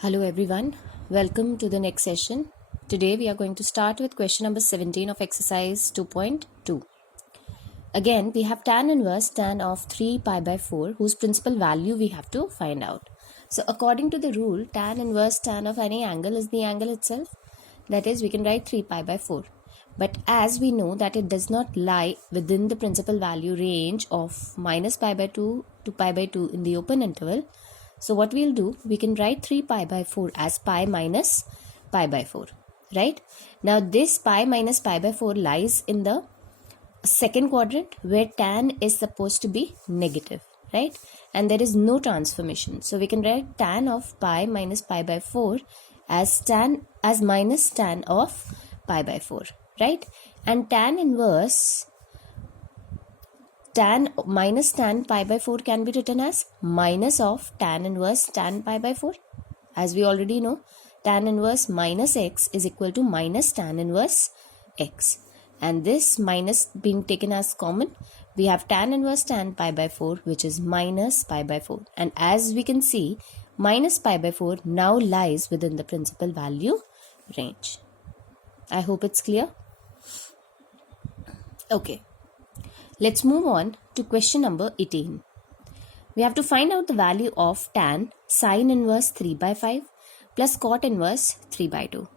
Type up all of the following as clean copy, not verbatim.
Hello everyone, welcome to the next session. Today we are going to start with question number 17 of exercise 2.2. Again, we have tan inverse tan of 3 pi by 4 whose principal value we have to find out. So according to the rule, tan inverse tan of any angle is the angle itself. That is, we can write 3 pi by 4. But as we know that it does not lie within the principal value range of minus pi by 2 to pi by 2 in the open interval, so what we'll do, we can write 3 pi by 4 as pi minus pi by 4, right? Now this pi minus pi by 4 lies in the second quadrant where tan is supposed to be negative, right? And there is no transformation. So we can write tan of pi minus pi by 4 as minus tan of pi by 4, right? And tan inverse tan minus tan pi by 4 can be written as minus of tan inverse tan pi by 4. As we already know, tan inverse minus x is equal to minus tan inverse x. And this minus being taken as common, we have tan inverse tan pi by 4, which is minus pi by 4. And as we can see, minus pi by 4 now lies within the principal value range. I hope it's clear. Okay. Let's move on to question number 18. We have to find out the value of tan sine inverse 3 by 5 plus cot inverse 3 by 2.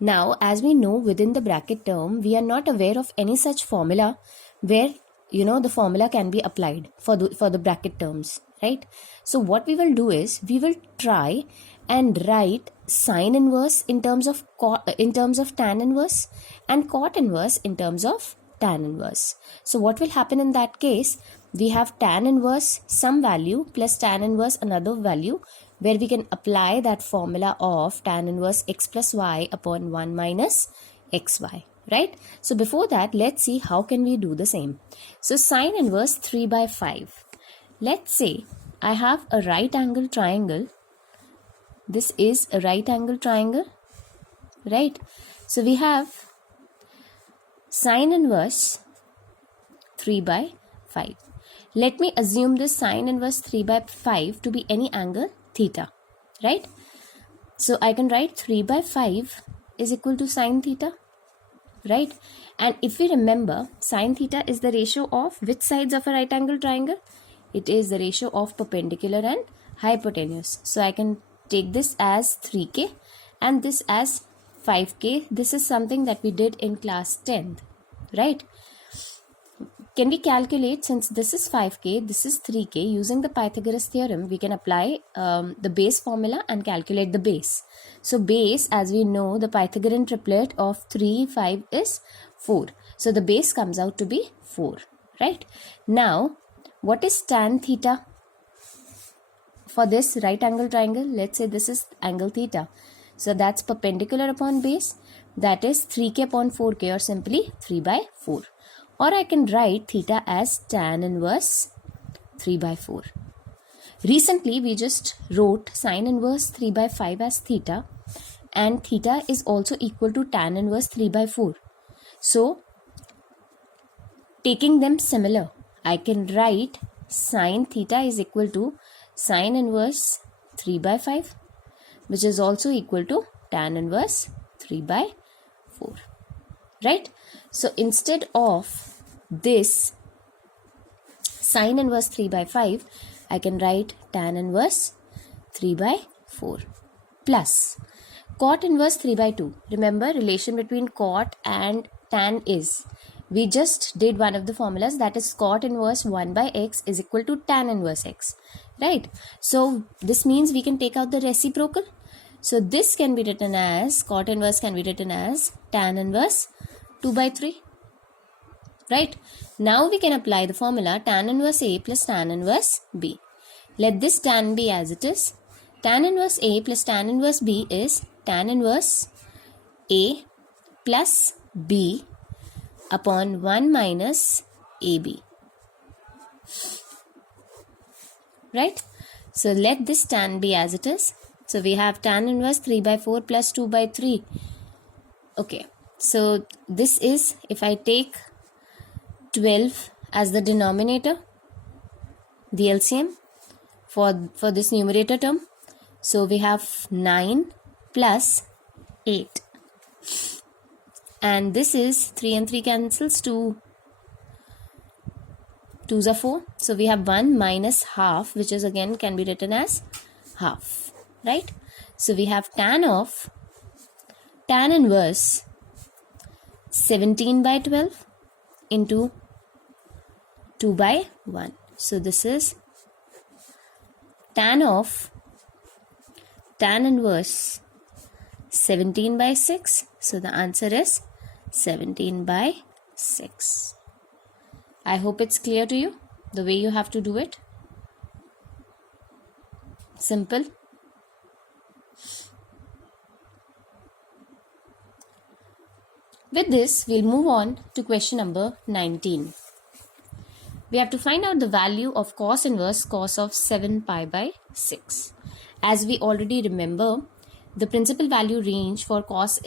Now, as we know within the bracket term, we are not aware of any such formula where, the formula can be applied for the bracket terms, right? So what we will do is, we will try and write sine inverse in terms of tan inverse and cot inverse in terms of tan inverse. So what will happen in that case? We have tan inverse some value plus tan inverse another value, where we can apply that formula of tan inverse x plus y upon 1 minus xy, right? So before that, let's see how can we do the same. So sine inverse 3 by 5. Let's say I have a right angle triangle. This is a right angle triangle, right? So we have sine inverse 3 by 5. Let me assume this sine inverse 3 by 5 to be any angle theta, right? So I can write 3 by 5 is equal to sine theta, right? And if we remember, sine theta is the ratio of which sides of a right angle triangle? It is the ratio of perpendicular and hypotenuse. So I can take this as 3k and this as 5k. This is something that we did in class 10th, right? Can we calculate, since this is 5k, this is 3k, using the Pythagoras theorem, we can apply the base formula and calculate the base. So base, as we know, the Pythagorean triplet of 3, 5 is 4. So the base comes out to be 4, right? Now, what is tan theta? For this right angle triangle, let's say this is angle theta. So that's perpendicular upon base, that is 3k upon 4k, or simply 3 by 4. Or I can write theta as tan inverse 3 by 4. Recently, we just wrote sine inverse 3 by 5 as theta, and theta is also equal to tan inverse 3 by 4. So, taking them similar, I can write sine theta is equal to sine inverse 3 by 5, which is also equal to tan inverse 3 by 4, right? So instead of this sine inverse 3 by 5, I can write tan inverse 3 by 4 plus cot inverse 3 by 2. Remember, relation between cot and tan is, we just did one of the formulas, that is cot inverse 1 by x is equal to tan inverse x, right? So this means we can take out the reciprocal. So this can be written as, cot inverse can be written as tan inverse 2 by 3, right? Now we can apply the formula tan inverse A plus tan inverse B. Let this tan be as it is. Tan inverse A plus tan inverse B is tan inverse A plus B upon 1 minus AB, right? So let this tan be as it is. So we have tan inverse 3 by 4 plus 2 by 3. Okay, so this is, if I take 12 as the denominator, the LCM for this numerator term, So we have 9 plus 8. And this is 3 and 3 cancels, 2 2s are 4. So we have 1 minus half, which is again can be written as half, right? So we have tan inverse 17 by 12 into 2 by 1. So this is tan inverse 17 by 6. So the answer is 17 by 6. I hope it's clear to you, the way you have to do it. Simple. With this, we'll move on to question number 19. We have to find out the value of cos inverse cos of 7 pi by 6. As we already remember, the principal value range for cos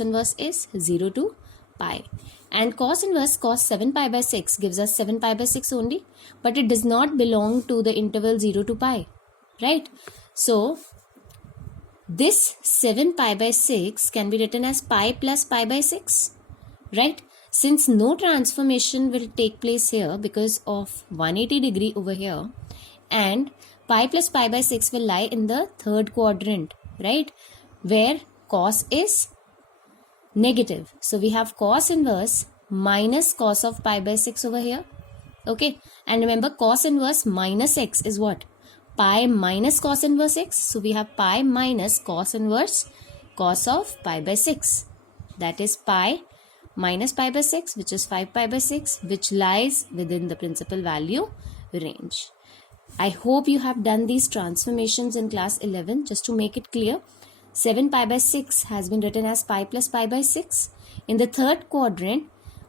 inverse is 0 to pi. And cos inverse cos 7 pi by 6 gives us 7 pi by 6 only. But it does not belong to the interval 0 to pi. Right? So, this 7 pi by 6 can be written as pi plus pi by 6. Right? Since no transformation will take place here because of 180 degree over here. And pi plus pi by 6 will lie in the third quadrant. Right? Where cos is negative. So we have cos inverse minus cos of pi by 6 over here. Okay. And remember, cos inverse minus x is what? Pi minus cos inverse x. So we have pi minus cos inverse cos of pi by 6. That is pi minus pi by 6, which is 5 pi by 6, which lies within the principal value range. I hope you have done these transformations in class 11 just to make it clear. 7 pi by 6 has been written as pi plus pi by 6. In the third quadrant,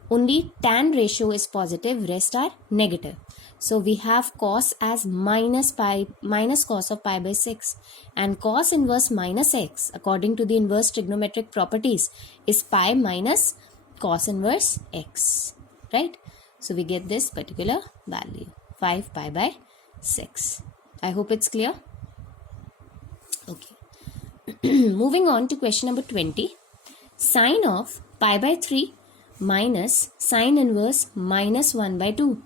only tan ratio is positive, rest are negative. So we have cos as minus cos of pi by 6. And cos inverse minus x, according to the inverse trigonometric properties, is pi minus cos inverse x. Right? So we get this particular value, 5 pi by 6. I hope it's clear. Okay. Moving on to question number 20. Sine of pi by 3 minus sine inverse minus 1 by 2.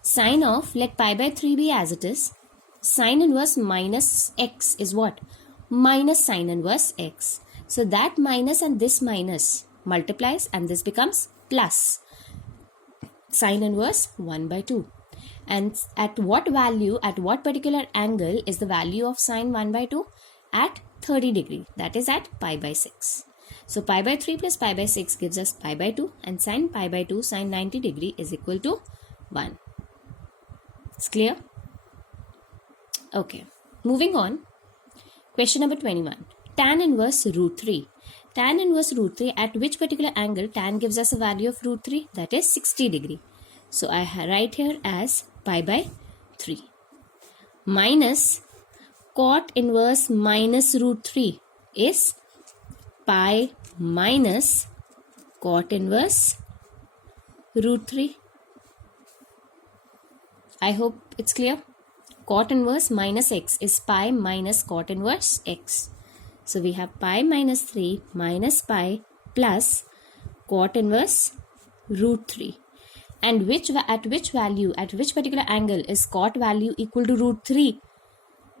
Sine of, let pi by 3 be as it is. Sine inverse minus x is what? Minus sine inverse x. So that minus and this minus multiplies and this becomes plus sine inverse 1 by 2. And at what value, at what particular angle is the value of sine 1 by 2? At 30 degree, that is at pi by 6. So pi by 3 plus pi by 6 gives us pi by 2, and sine pi by 2 sine 90 degree is equal to 1. It's clear? Okay. Moving on. Question number 21. Tan inverse root 3. Tan inverse root 3, at which particular angle tan gives us a value of root 3? That is 60 degree. So I write here as pi by 3. Minus cot inverse minus root 3 is pi minus cot inverse root 3. I hope it's clear. Cot inverse minus x is pi minus cot inverse x. So we have pi minus 3 minus pi plus cot inverse root 3. And at which value, at which particular angle is cot value equal to root 3?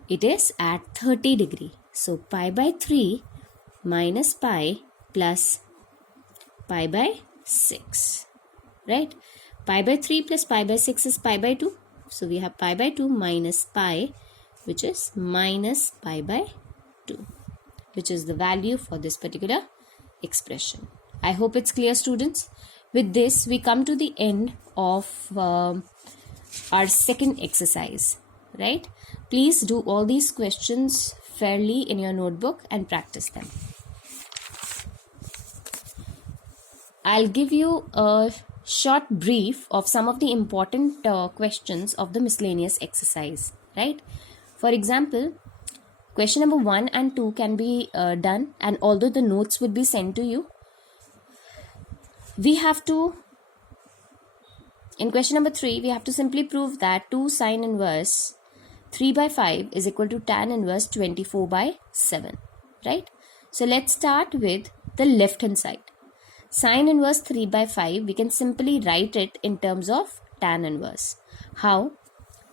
It is at 30 degree. So pi by 3 minus pi plus pi by 6. Right? Pi by 3 plus pi by 6 is pi by 2. So we have pi by 2 minus pi, which is minus pi by 2, which is the value for this particular expression. I hope it's clear, students. With this, we come to the end of our second exercise. Right? Please do all these questions fairly in your notebook and practice them. I'll give you a short brief of some of the important questions of the miscellaneous exercise. Right? For example, question number 1 and 2 can be done, and although the notes would be sent to you, we have to, in question number 3, we have to simply prove that 2 sine inverse 3 by 5 is equal to tan inverse 24 by 7, right? So let's start with the left hand side. Sine inverse 3 by 5, we can simply write it in terms of tan inverse. How?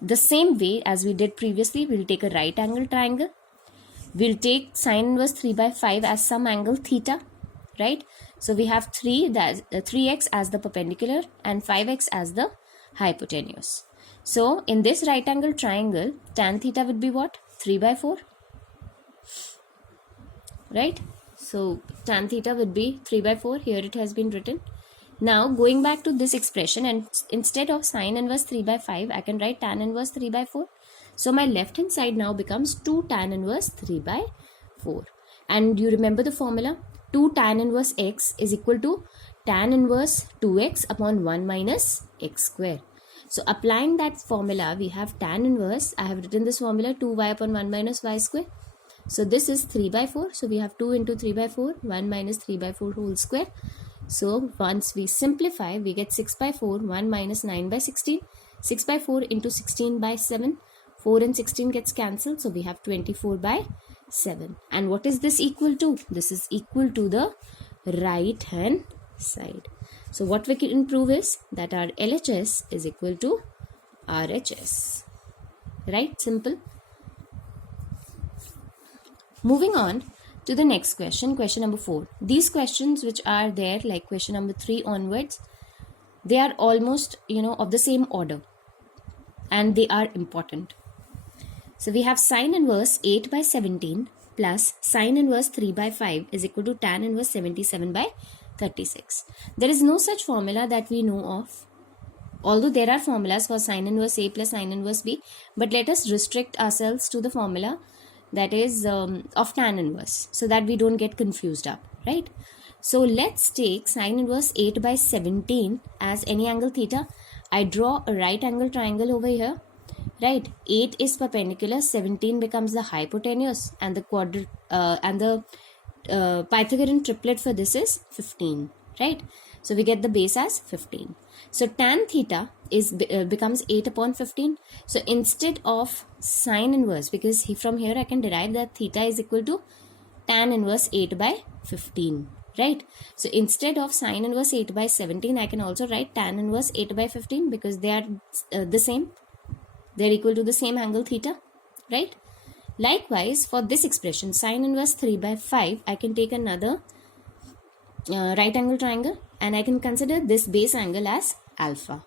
The same way as we did previously, we'll take a right angle triangle. We'll take sine inverse 3 by 5 as some angle theta, right? So we have 3x as the perpendicular and 5x as the hypotenuse. So in this right angle triangle, tan theta would be what? 3 by 4, right? So tan theta would be 3 by 4. Here it has been written. Now going back to this expression, and instead of sine inverse 3 by 5, I can write tan inverse 3 by 4. So my left hand side now becomes 2 tan inverse 3 by 4. And you remember the formula? 2 tan inverse x is equal to tan inverse 2x upon 1 minus x square. So applying that formula, we have tan inverse, I have written this formula, 2y upon 1 minus y square. So this is 3 by 4. So we have 2 into 3 by 4, 1 minus 3 by 4 whole square. So once we simplify, we get 6 by 4, 1 minus 9 by 16. 6 by 4 into 16 by 7. 4 and 16 gets cancelled. So we have 24 by 7. And what is this equal to? This is equal to the right hand side. So what we can prove is that our LHS is equal to RHS. Right? Simple. Moving on to the next question, question number 4. These questions which are there, like question number 3 onwards, they are almost, of the same order, and they are important. So we have sine inverse 8 by 17 plus sine inverse 3 by 5 is equal to tan inverse 77 by 36. There is no such formula that we know of, although there are formulas for sine inverse A plus sine inverse B, but let us restrict ourselves to the formula that is of tan inverse, so that we don't get confused up, right? So let's take sine inverse 8 by 17 as any angle theta. I draw a right angle triangle over here, right? 8 is perpendicular, 17 becomes the hypotenuse, and the Pythagorean triplet for this is 15, right? So we get the base as 15. So tan theta becomes 8 upon 15. So instead of sine inverse, because from here I can derive that theta is equal to tan inverse 8 by 15, right? So instead of sine inverse 8 by 17, I can also write tan inverse 8 by 15, because they are the same. They're equal to the same angle theta, right? Likewise, for this expression, sine inverse 3 by 5, I can take another right angle triangle, and I can consider this base angle as alpha.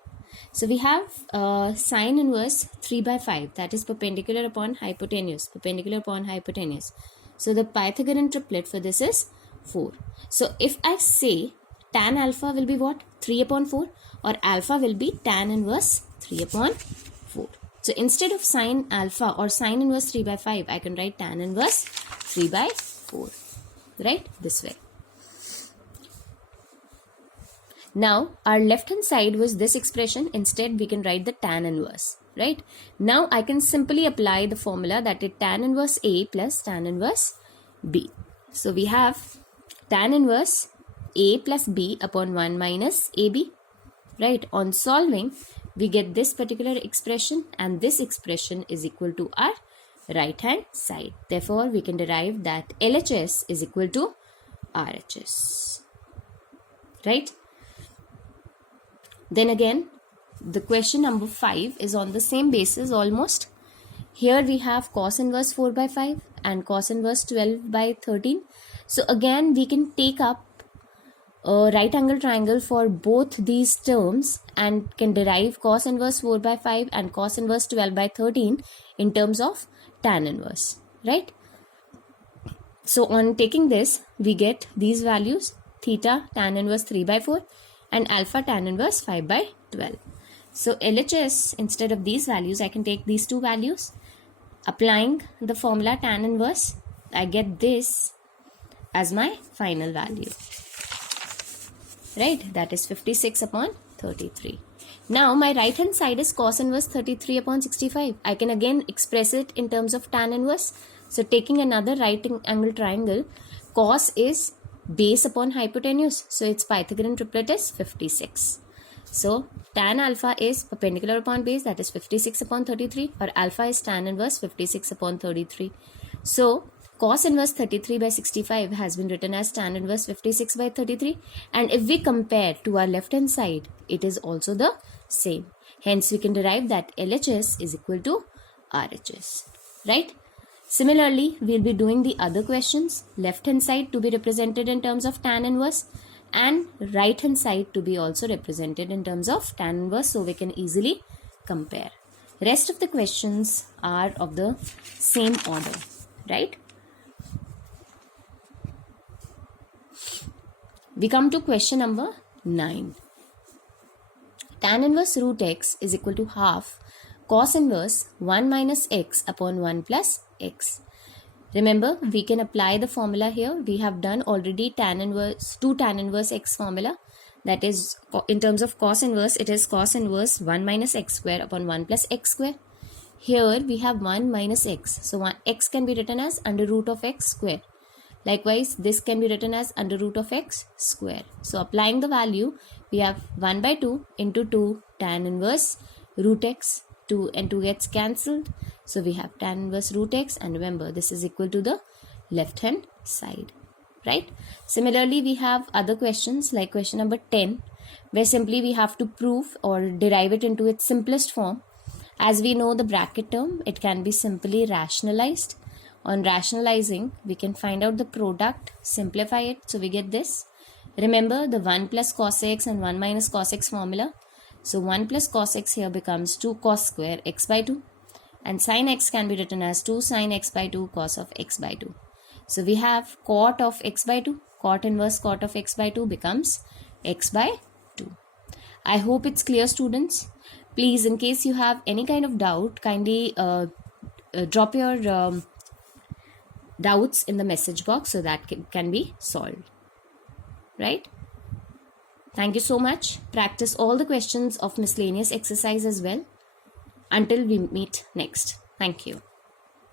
So we have sine inverse 3 by 5, that is perpendicular upon hypotenuse, So the Pythagorean triplet for this is 4. So if I say tan alpha will be what? 3 upon 4, or alpha will be tan inverse 3 upon 4. So instead of sine alpha or sine inverse 3 by 5, I can write tan inverse 3 by 4, right? This way. Now our left hand side was this expression. Instead we can write the tan inverse, right? Now I can simply apply the formula that is tan inverse A plus tan inverse B. So we have tan inverse A plus B upon 1 minus AB, right? On solving, we get this particular expression, and this expression is equal to our right hand side. Therefore we can derive that LHS is equal to RHS, right? Then again, the question number 5 is on the same basis almost. Here we have cos inverse 4 by 5 and cos inverse 12 by 13. So again, we can take up a right angle triangle for both these terms and can derive cos inverse 4 by 5 and cos inverse 12 by 13 in terms of tan inverse, right? So on taking this, we get these values: theta tan inverse 3 by 4 and alpha tan inverse 5 by 12. So LHS, instead of these values, I can take these two values. Applying the formula tan inverse, I get this as my final value, right? That is 56 upon 33. Now my right hand side is cos inverse 33 upon 65. I can again express it in terms of tan inverse. So taking another right angle triangle, cos is base upon hypotenuse, so its Pythagorean triplet is 56. So tan alpha is perpendicular upon base, that is 56 upon 33, or alpha is tan inverse 56 upon 33. So cos inverse 33 by 65 has been written as tan inverse 56 by 33, and if we compare to our left hand side, it is also the same. Hence we can derive that LHS is equal to RHS, right? Similarly, we'll be doing the other questions. Left hand side to be represented in terms of tan inverse, and right hand side to be also represented in terms of tan inverse, so we can easily compare. Rest of the questions are of the same order, right? We come to question number 9. Tan inverse root x is equal to half cos inverse 1 minus x upon 1 plus x. Remember, we can apply the formula here. We have done already tan inverse x formula. That is, in terms of cos inverse, it is cos inverse 1 minus x square upon 1 plus x square. Here we have 1 minus x. So x can be written as under root of x square. Likewise, this can be written as under root of x square. So applying the value, we have 1 by 2 into 2 tan inverse root x. 2 and 2 gets cancelled. So we have tan inverse root x, and remember this is equal to the left hand side, right? Similarly, we have other questions like question number 10, where simply we have to prove or derive it into its simplest form. As we know the bracket term, it can be simply rationalized. On rationalizing, we can find out the product, simplify it, so we get this. Remember the 1 plus cos x and 1 minus cos x formula. So 1 plus cos x here becomes 2 cos square x by 2, and sin x can be written as 2 sin x by 2 cos of x by 2. So we have cot of x by 2, cot inverse cot of x by 2 becomes x by 2. I hope it's clear, students. Please, in case you have any kind of doubt, kindly drop your doubts in the message box so that can be solved, right? Thank you so much. Practice all the questions of miscellaneous exercise as well. Until we meet next. Thank you.